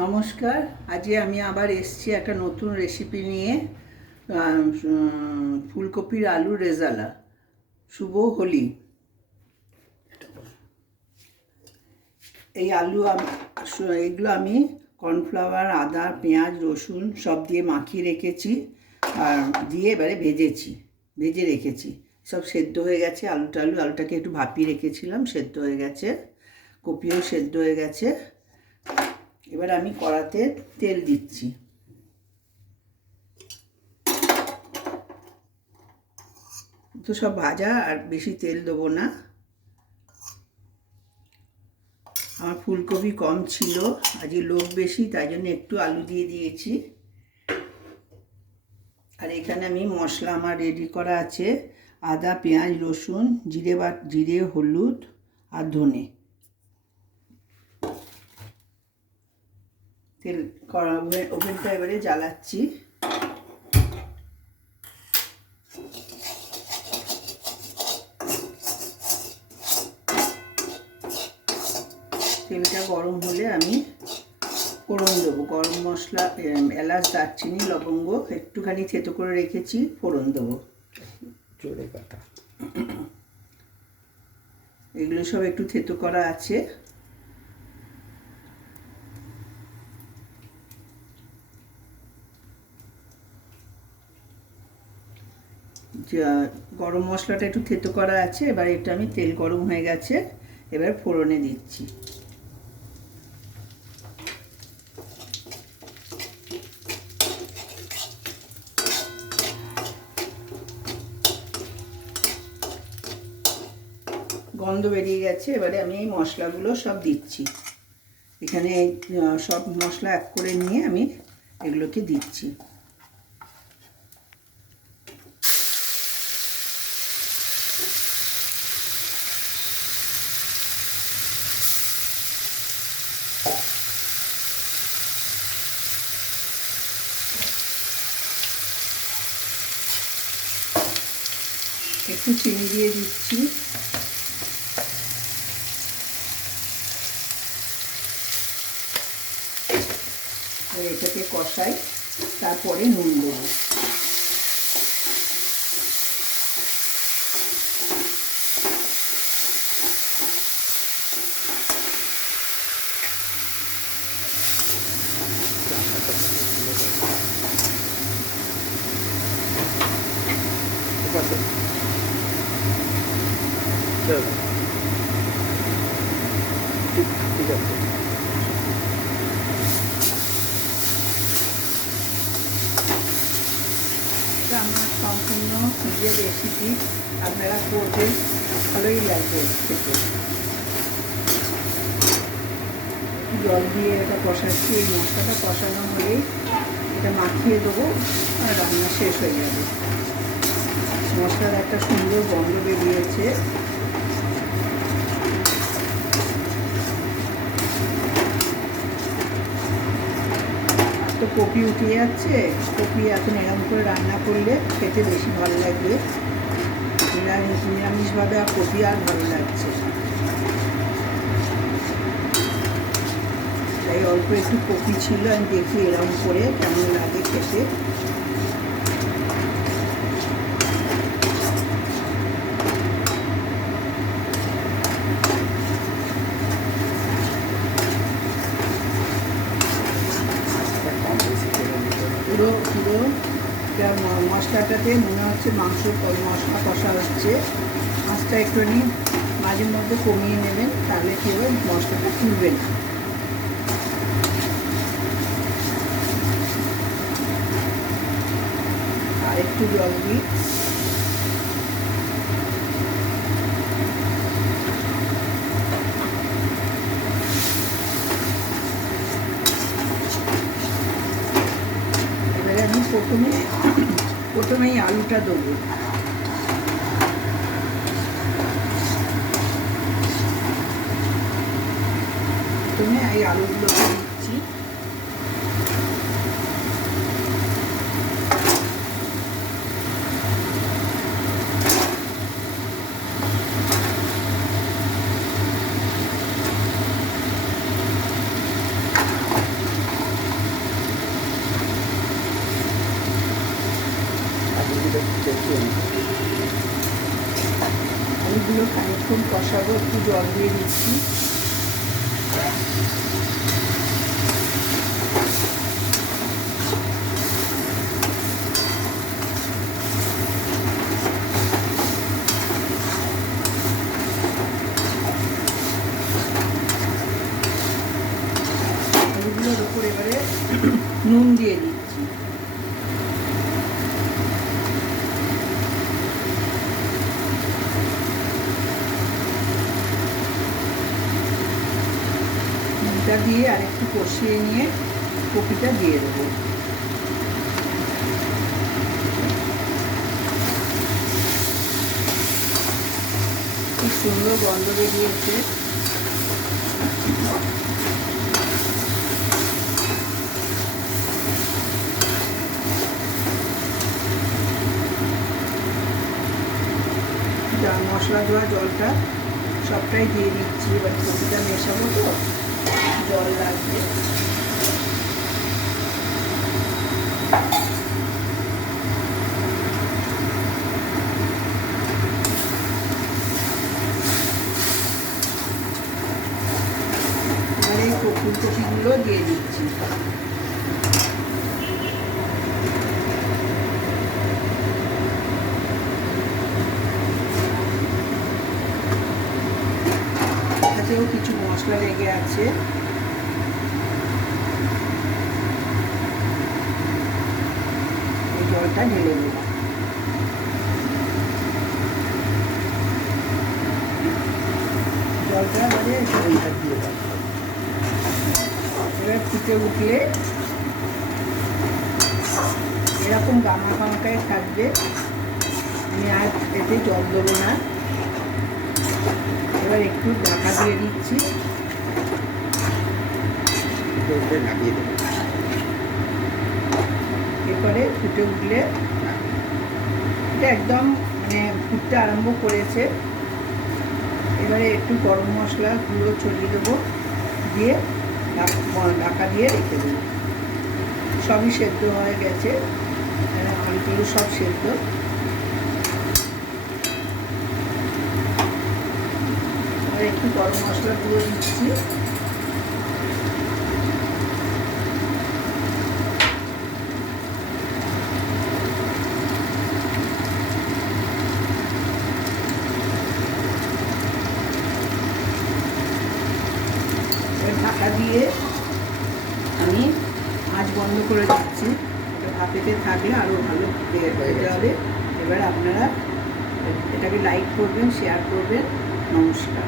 নমস্কার। আজকে আমি আবার এসেছি একটা নতুন রেসিপি নিয়ে। ফুলকপির আলুর রেজালা। শুভ হোলি। এই আলু এগুলো আমি কর্নফ্লাওয়ার, আদা, পেঁয়াজ, রসুন সব দিয়ে মাখিয়ে রেখেছি আর দিয়ে এবারে ভেজে রেখেছি। সব সেদ্ধ হয়ে গেছে। আলুটাকে একটু ভাপিয়ে রেখেছিলাম, সেদ্ধ হয়ে গেছে। কপিও সেদ্ধ হয়ে গেছে। এবার আমি কড়াতে তেল দিচ্ছি। তো সব ভাজা, আর বেশি তেল দেবো না। আমার ফুলকপি কম ছিল, আজকে লোক বেশি, তাই জন্য একটু আলু দিয়ে দিয়েছি। আর এখানে আমি মশলা আমার রেডি করা আছে। আদা, পেঁয়াজ, রসুন, জিরে, হলুদ আর ধনে। তেল ওভেনটা এবারে জ্বালাচ্ছি। তেলটা গরম হলে আমি ফোড়ন দেবো। গরম মশলা, এলাচ, দারচিনি, লবঙ্গ একটুখানি থেতো করে রেখেছি, ফোড়ন দেবো। জোরে কথা। এগুলো সব একটু থেতো করা আছে। গরম মশলাটা একটু থেতো করা আছে। এবার এটা আমি, তেল গরম হয়ে গেছে, এবার ফোড়নে দিচ্ছি। গন্ধ বেরিয়ে গেছে, এবারে আমি এই মশলাগুলো সব দিচ্ছি। এখানে সব মশলা এক করে নিয়ে আমি এগুলোকে দিচ্ছি। একটু চিনি দিয়ে দিচ্ছি। এটাকে কষাই, তারপরে নুন দেবো। ঠিক আছে। এটা আমার সম্পূর্ণ নিজের রেসিপি, আপনারা করবেন, ভালোই লাগবে খেতে। জল দিয়ে এটা কষাচ্ছি। এই মশলাটা কষানো হলেই এটা মাখিয়ে দেবো আর রান্না শেষ হয়ে যাবে। মশলার একটা সুন্দর গন্ধ বেরিয়েছে। তো কপি উঠে যাচ্ছে। কপি এখন এরকম করে রান্না করলে খেতে বেশি ভালো লাগবে। নিরামিষভাবে আর কপি আর ভালো লাগছে। তাই অল্প একটু কপি ছিল, আমি দেখি এরকম করে কেমন লাগে খেতে। পুরো মশলাটাতে মনে হচ্ছে মশলা কষা হচ্ছে। মাছটা একটুখানি মাঝে মধ্যে কমিয়ে নেবেন, তাহলে কি হবে, মশলাটা ফুলবে না। আর একটু জল দিই। এবারে আমি প্রথমেই আলুটা দেবো। প্রথমে এই আলুগুলোকে দিচ্ছি। কিছুক্ষণ কষাবো, একটু জল দিয়ে দিচ্ছি। এগুলোর উপর এবারে নুন দিয়ে দিচ্ছি। নুনটা দিয়ে আর একটু কষিয়ে নিয়ে কপিটা দিয়ে দেবো। খুব সুন্দর গন্ধ বেরিয়েছে। মশলা দেওয়া জলটা সবটাই দিয়ে দিচ্ছি। এবার কপিটা মেশাবো তো জল লাগবে। এবার এই ফুলকপিগুলো দিয়ে দিচ্ছি। এটাতেও কিছু মশলা লেগে আছে। এই জলটা ঢেলে দেব। জলটা এবারে জলটা দিয়ে দাও। এবার ফুটে উঠলে এরকম গামা গামাকায় থাকবে। আমি আর এতে জল দেবো না। এবার একটু ঢাকা দিয়ে দিচ্ছি। নামিয়ে দেবো। এরপরে ফুটে উঠলে এটা একদম মানে ফুটতে আরম্ভ করেছে। এবারে একটু গরম মশলা গুঁড়ো ছড়িয়ে দেবো, দিয়ে ঢাকা দিয়ে রেখে দেবো। সবই সেদ্ধ হয়ে গেছে, আলুগুলো সব সেদ্ধ। আর একটু গরম মশলা গুঁড়ো দিচ্ছি। ঢাকা দিয়ে আমি আঁচ বন্ধ করে দিচ্ছি। ভাপেতে থাকলে আরও ভালো হয়ে যাবে। এবার আপনারা এটাকে লাইক করবেন, শেয়ার করবেন। নমস্কার।